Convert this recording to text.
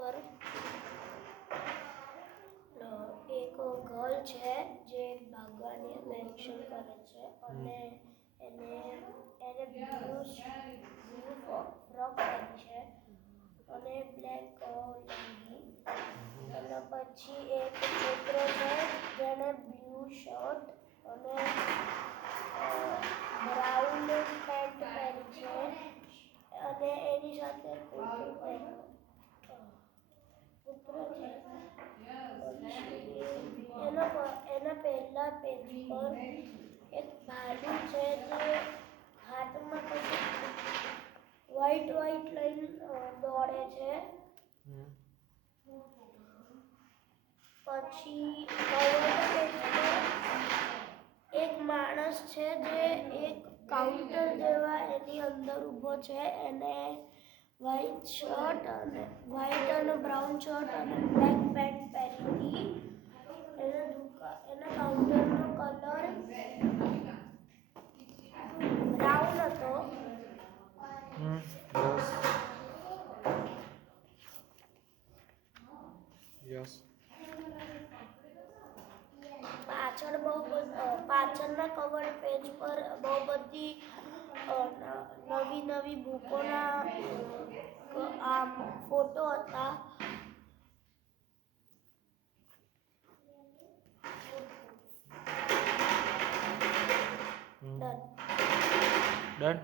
પર એક ગર્લ છે જે ભાગવાની મેન્શન કરે છે અને એને બ્લુ ફ્રોક પહેરી છે અને બ્લેક લેગી. એના પછી એક છોકરો છે જેણે બ્લુ શર્ટ અને બ્રાઉન પેન્ટ પહેરી છે અને એની સાથે કૂતરો છે. એના પહેલા પેજ પર એક ભાલુ છે જે હાથમાં વ્હાઈટ લઈને દોડે છે. પછી એક માણસ છે જે એક કાઉન્ટર જેવા એની અંદર ઊભો છે. એને વ્હાઈટ અને બ્રાઉન શર્ટ અને બ્લેક પેન્ટ પહેરી હતી. એના કાઉન્ટરનો કલર બ્રાઉન હતો. પાછળના કવર પેજ પર બહુ બધી નવી બુકોના ફોટો હતા. ડન.